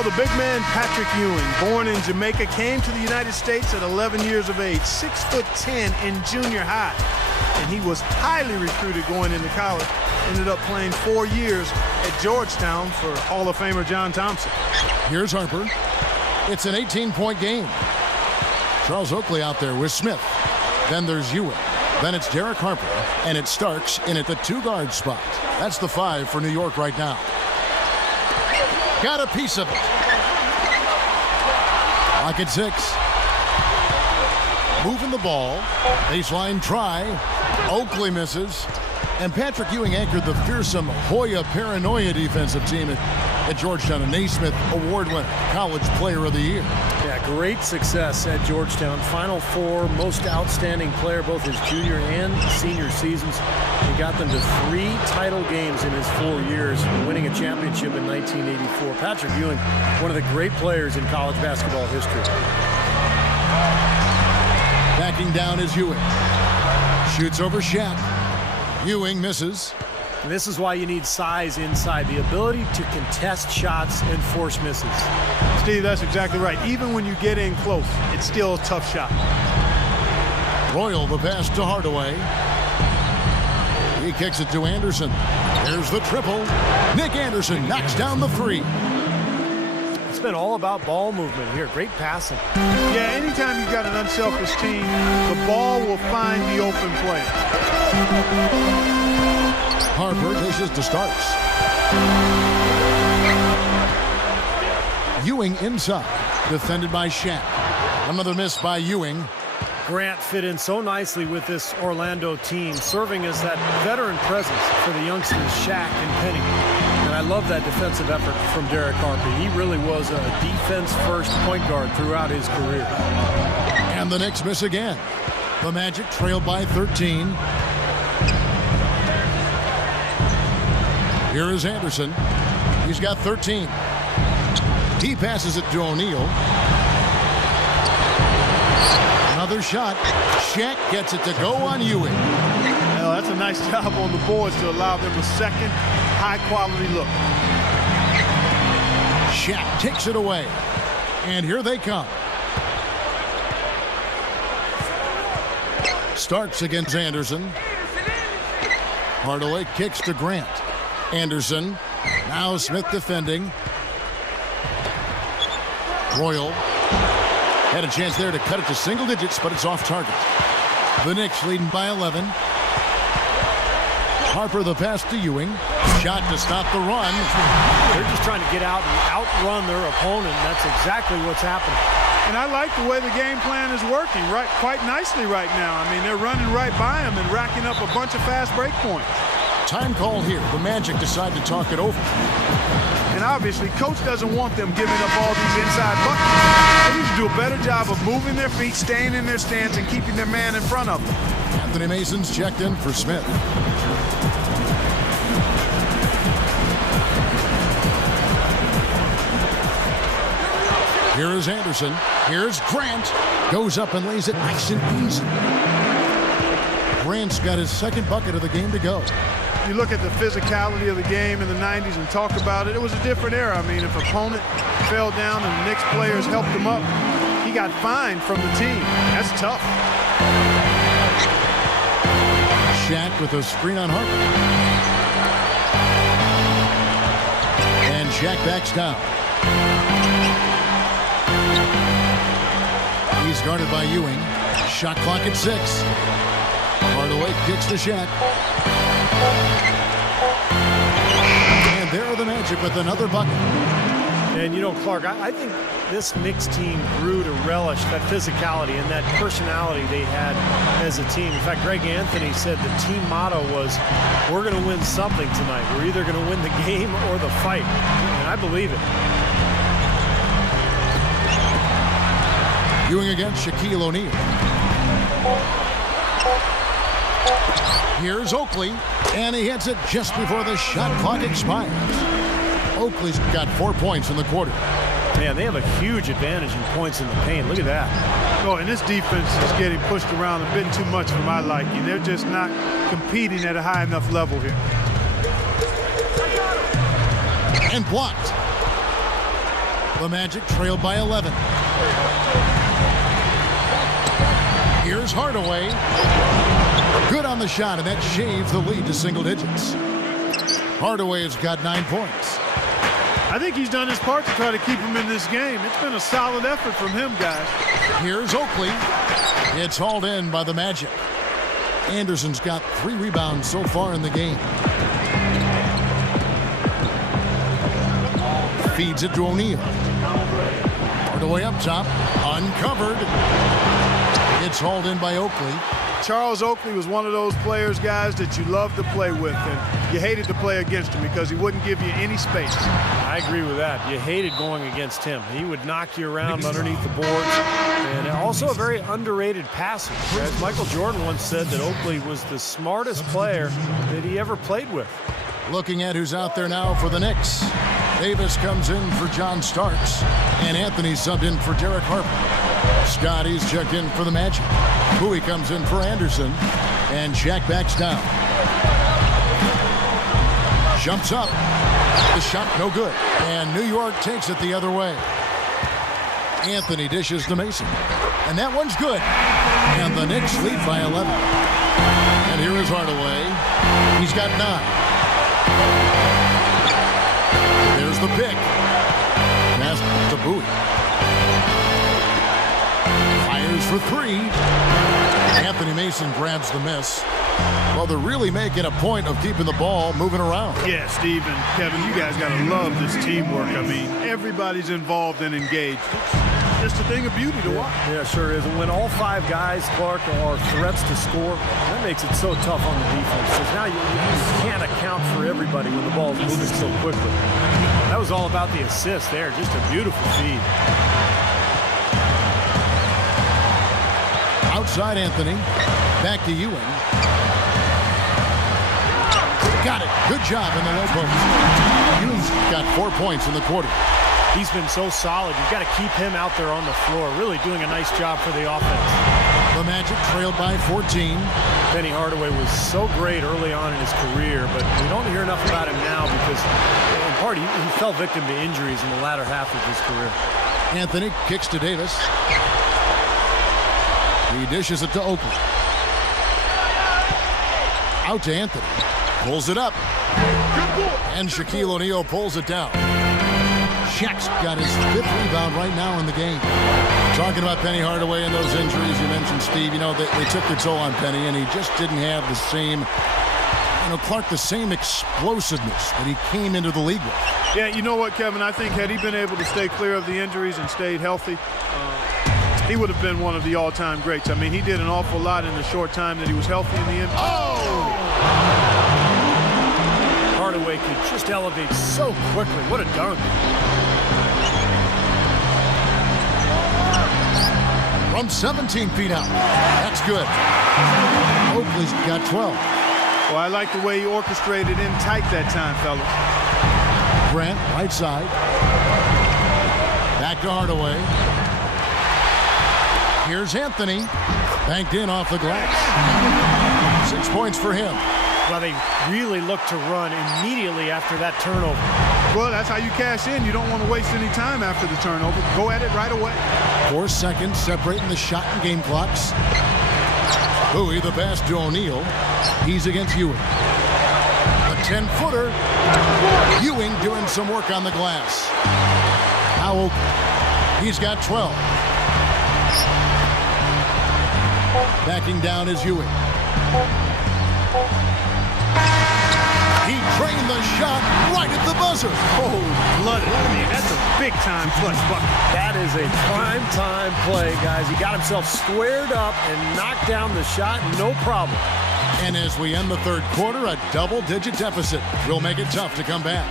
Well, the big man Patrick Ewing, born in Jamaica, came to the United States at 11 years of age, 6'10" in junior high. And he was highly recruited going into college. Ended up playing 4 years at Georgetown for Hall of Famer John Thompson. Here's Harper. It's an 18-point game. Charles Oakley out there with Smith. Then there's Ewing. Then it's Derek Harper. And it's Starks in at the 2-guard spot. That's the 5 for New York right now. Got a piece of it. Lock at 6. Moving the ball. Baseline try. Oakley misses. And Patrick Ewing anchored the fearsome Hoya Paranoia defensive team at Georgetown. A Naismith Award winner, College Player of the Year. Yeah, great success at Georgetown. Final 4, most outstanding player, both his junior and senior seasons. He got them to 3 title games in his 4 years, winning a championship in 1984. Patrick Ewing, one of the great players in college basketball history. Backing down is Ewing. Shoots over Shaq. Ewing misses. And this is why you need size inside, the ability to contest shots and force misses. Steve, that's exactly right. Even when you get in close, it's still a tough shot. Royal, the pass to Hardaway. He kicks it to Anderson. There's the triple. Nick Anderson knocks down the 3. It's been all about ball movement here. Great passing. Yeah, anytime you've got an unselfish team, the ball will find the open player. Harper dishes to Starks. Ewing inside, defended by Shaq. Another miss by Ewing. Grant fit in so nicely with this Orlando team, serving as that veteran presence for the youngsters Shaq and Penny. And I love that defensive effort from Derek Harper. He really was a defense-first point guard throughout his career. And the Knicks miss again. The Magic trailed by 13. Here is Anderson. He's got 13. He passes it to O'Neal. Another shot. Shaq gets it to go on Ewing. Well, that's a nice job on the boards to allow them a second high-quality look. Shaq takes it away. And here they come. Starks against Anderson. Hardaway kicks to Grant. Anderson. Now Smith defending. Royal had a chance there to cut it to single digits, but it's off target. The Knicks leading by 11. Harper the pass to Ewing. Shot to stop the run. They're just trying to get out and outrun their opponent. That's exactly what's happening. And I like the way the game plan is working quite nicely right now. I mean, they're running right by him and racking up a bunch of fast break points. Time call here. The Magic decide to talk it over. And obviously, coach doesn't want them giving up all these inside buckets. They need to do a better job of moving their feet, staying in their stance, and keeping their man in front of them. Anthony Mason's checked in for Smith. Here is Anderson. Here's Grant. Goes up and lays it nice and easy. Grant's got his second bucket of the game to go. You look at the physicality of the game in the 90s and talk about it, it was a different era. I mean, if an opponent fell down and the Knicks players helped him up, he got fined from the team. That's tough. Shaq with a screen on Harper. And Shaq backs down. He's guarded by Ewing. Shot clock at 6. Hardaway kicks to Shaq. And there are the Magic with another bucket. And you know, Clark, I think this Knicks team grew to relish that physicality and that personality they had as a team. In fact, Greg Anthony said the team motto was, we're going to win something tonight. We're either going to win the game or the fight. And I believe it. Ewing against Shaquille O'Neal. Here's Oakley, and he hits it just before the shot clock expires. Oakley's got 4 points in the quarter. Man, they have a huge advantage in points in the paint. Look at that. Oh, and this defense is getting pushed around a bit too much for my liking. They're just not competing at a high enough level here. And blocked. The Magic trail by 11. Here's Hardaway. Good on the shot, and that shaves the lead to single digits. Hardaway has got 9 points. I think he's done his part to try to keep him in this game. It's been a solid effort from him, guys. Here's Oakley. It's hauled in by the Magic. Anderson's got 3 rebounds so far in the game. Feeds it to O'Neal. Hardaway up top. Uncovered. It's hauled in by Oakley. Charles Oakley was one of those players, guys, that you loved to play with, and you hated to play against him because he wouldn't give you any space. I agree with that. You hated going against him. He would knock you around underneath the boards, and also a very underrated passer. As Michael Jordan once said, that Oakley was the smartest player that he ever played with. Looking at who's out there now for the Knicks. Davis comes in for John Starks, and Anthony subbed in for Derek Harper. Scotty's checked in for the Magic. Bowie comes in for Anderson, and Shaq backs down. Jumps up. The shot no good, and New York takes it the other way. Anthony dishes to Mason, and that one's good. And the Knicks lead by 11. And here is Hardaway. He's got 9. There's the pick. Pass to Bowie. Fires for 3. Anthony Mason grabs the miss. Well, they're really making a point of keeping the ball moving around. Yeah, Steve and Kevin, you guys got to love this teamwork. I mean, everybody's involved and engaged. It's just a thing of beauty to watch. Yeah, sure is. And when all 5 guys, Clark, are threats to score, that makes it so tough on the defense. Because now you can't account for everybody when the ball's moving so quickly. That was all about the assist there. Just a beautiful feed. Outside Anthony. Back to Ewing. Got it. Good job in the low post. Ewing's got 4 points in the quarter. He's been so solid. You've got to keep him out there on the floor. Really doing a nice job for the offense. The Magic trailed by 14. Penny Hardaway was so great early on in his career, but we don't hear enough about him now because, in part, he fell victim to injuries in the latter half of his career. Anthony kicks to Davis. He dishes it to Oakley. Out to Anthony. Pulls it up. And Shaquille O'Neal pulls it down. Shaq's got his 5th rebound right now in the game. Talking about Penny Hardaway and those injuries you mentioned, Steve, they took their toll on Penny, and he just didn't have the same, Clark, the same explosiveness that he came into the league with. Yeah, you know what, Kevin? I think had he been able to stay clear of the injuries and stayed healthy, he would have been one of the all-time greats. I mean, he did an awful lot in the short time that he was healthy in the end. Oh! Hardaway could just elevate so quickly. What a dunk. From 17 feet out. That's good. Oakley's got 12. Well, I like the way he orchestrated in tight that time, fellas. Grant, right side. Back to Hardaway. Here's Anthony. Banked in off the glass. 6 points for him. Well, they really look to run immediately after that turnover. Well, that's how you cash in. You don't want to waste any time after the turnover. Go at it right away. 4 seconds separating the shot and game clocks. Bowie, the pass to O'Neal. He's against Ewing. A 10-footer. Ewing doing some work on the glass. Now Oakley. He's got 12. Backing down is Ewing. He trained the shot right at the buzzer. Cold-blooded. I mean, that's a big-time clutch bucket. That is a prime-time play, guys. He got himself squared up and knocked down the shot, no problem. And as we end the 3rd quarter, a double-digit deficit will make it tough to come back.